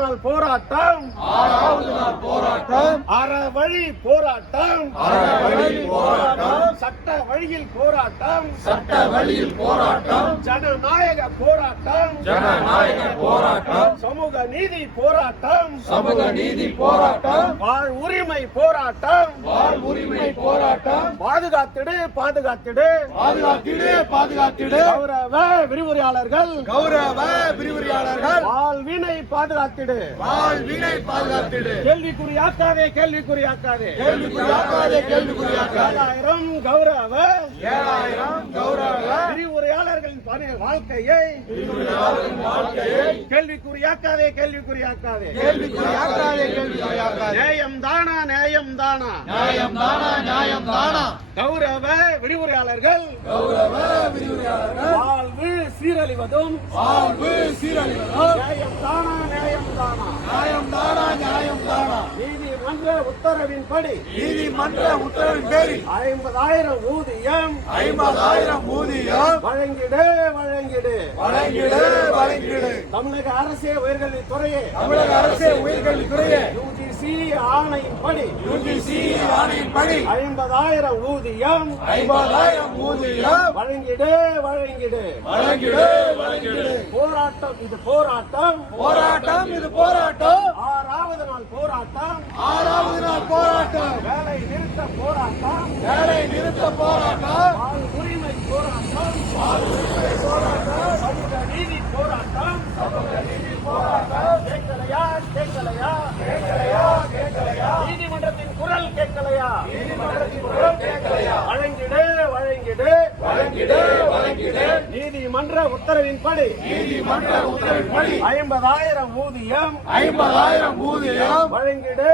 நாள் போராட்டம், அறவழி போராட்டம், சட்ட வழியில் போராட்டம், ஜனநாயக போராட்டம், சமூக நீதி போராட்டம், வாழ் உரிமை போராட்டம், பாதுகாத்திடு பாதுகாத்திடு கௌரவ விரிவுரையாளர்கள் வாழ்வினை பாதுகாத்திடு கேள்விக்குறியாக்காதே 7000 கௌரவ விரிவுரையாளர்களின் வாழ்க்கையை கேள்விக்குறியாக்காதே நியாயம் தானா கௌரவ விரிவுரையாளர்கள் வாழ்வு சீரழிவதும் நியாயம் தானா நீதிமன்ற உத்தரவின்படி 50,000 ஊதியம் வழங்கிடு தமிழக அரசே உயர்கல்வித்துறையே UGC ஆணையின்படி 50,000 ஊதியம் வழங்கிடு போராட்டம் இது போராட்டம் 6வது நாள் போராட்டம் வேலை நிறுத்த போராட்டம் உரிமை போராட்டம் சமூக நீதி போராட்டம் கேட்கலையா நீதிமன்றத்தின் குரல் கேட்கலையா வழங்கிடு நீதிமன்ற உத்தரவின்படி 50,000 ஊதியம் வழங்கிடு